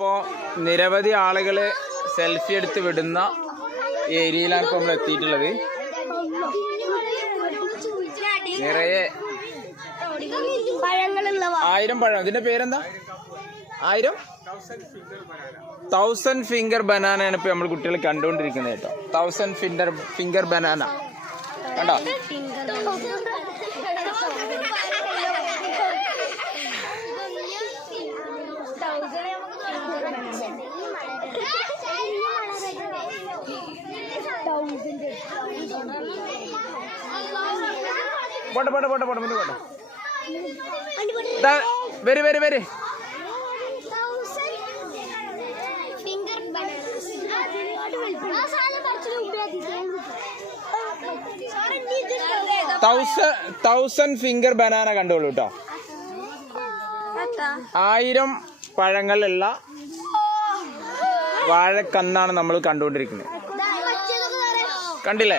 ഇപ്പോൾ നിരവധി ആളുകൾ സെൽഫി എടുത്ത് വിടുന്ന ഏരിയയിലാണ് ഇപ്പോൾ നമ്മൾ എത്തിയിട്ടുള്ളത്. നിറയെ 1000 പഴം. ഇതിന്റെ പേരെന്താ? 1000 ഫിംഗർ ബനാനയാണ് ഇപ്പൊ നമ്മൾ കുട്ടികൾ കണ്ടുകൊണ്ടിരിക്കുന്നത് കേട്ടോ. 1000 ഫിംഗർ ബനാന കണ്ടോ? പോട്ടെ പോട്ടെ പോട്ടെ പോട്ടെ മുന്നേ പോട്ടെ. വരി വരി വരി. തൗസൻഡ് ഫിംഗർ ബനാന കണ്ടോളൂ കേട്ടോ. 1000 പഴങ്ങളുള്ള വാഴക്കന്നാണ് നമ്മൾ കണ്ടുകൊണ്ടിരിക്കുന്നത്. കണ്ടില്ലേ?